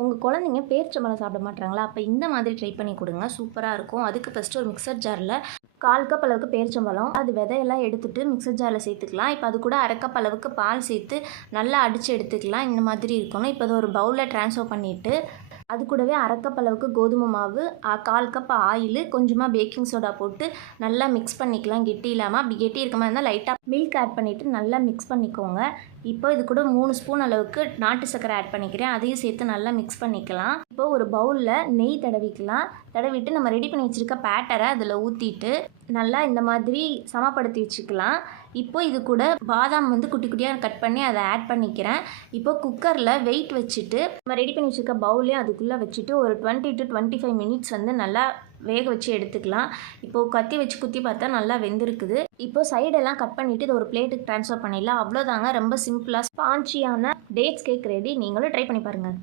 உங்கள் குழந்தைங்க பேரிச்சம்பழம் சாப்பிட மாட்டாங்களா? அப்போ இந்த மாதிரி ட்ரை பண்ணி கொடுங்க, சூப்பராக இருக்கும். அதுக்கு ஃபஸ்ட்டு ஒரு மிக்சர் ஜாரில் 1/4 கப் அளவுக்கு பேரிச்சம்பழம், அது விதையெல்லாம் எடுத்துகிட்டு மிக்சர் ஜாரில் சேர்த்துக்கலாம். இப்போ அது கூட 1/2 கப் அளவுக்கு பால் சேர்த்து நல்லா அடித்து எடுத்துக்கலாம். இந்த மாதிரி இருக்கணும். இப்போ அதை ஒரு பவுலில் ட்ரான்ஸ்ஃபர் பண்ணிவிட்டு அது கூடவே 1/2 கப் அளவுக்கு கோதுமை மாவு, 1/4 கப் ஆயிலு, கொஞ்சமாக பேக்கிங் சோடா போட்டு நல்லா மிக்ஸ் பண்ணிக்கலாம். கெட்டி இல்லாமல், அப்படி கெட்டி இருக்க மாதிரி இருந்தால் லைட்டாக மில்க் ஆட் பண்ணிவிட்டு நல்லா மிக்ஸ் பண்ணிக்கோங்க. இப்போ இது கூட 3 ஸ்பூன் அளவுக்கு நாட்டு சர்க்கரை ஆட் பண்ணிக்கிறேன். அதையும் சேர்த்து நல்லா மிக்ஸ் பண்ணிக்கலாம். இப்போ ஒரு பவுலில் நெய் தடவிக்கலாம். தடவிட்டு நம்ம ரெடி பண்ணி வச்சுருக்க பேட்டரை அதில் ஊற்றிட்டு நல்லா இந்த மாதிரி சமப்படுத்தி வச்சுக்கலாம். இப்போ இது கூட பாதாம் குட்டி குட்டியாக கட் பண்ணி அதை ஆட் பண்ணிக்கிறேன். இப்போ குக்கரில் வெயிட் வச்சுட்டு நம்ம ரெடி பண்ணி வச்சுருக்க பவுலையும் அதுக்குள்ளே வச்சுட்டு ஒரு 20 to 25 மினிட்ஸ் நல்லா வேக வச்சு எடுத்துக்கலாம். இப்போது கத்தி வச்சு குத்தி பார்த்தா நல்லா வெந்திருக்குது. இப்போ சைடெல்லாம் கட் பண்ணிவிட்டு இதை ஒரு பிளேட்டுக்கு ட்ரான்ஸ்ஃபர் பண்ணிடலாம். அவ்வளோதாங்க, ரொம்ப சிம்பிளாக ஸ்பான்ச்சியான டேட்ஸ் கேக் ரெடி. நீங்களும் ட்ரை பண்ணி பாருங்கள்.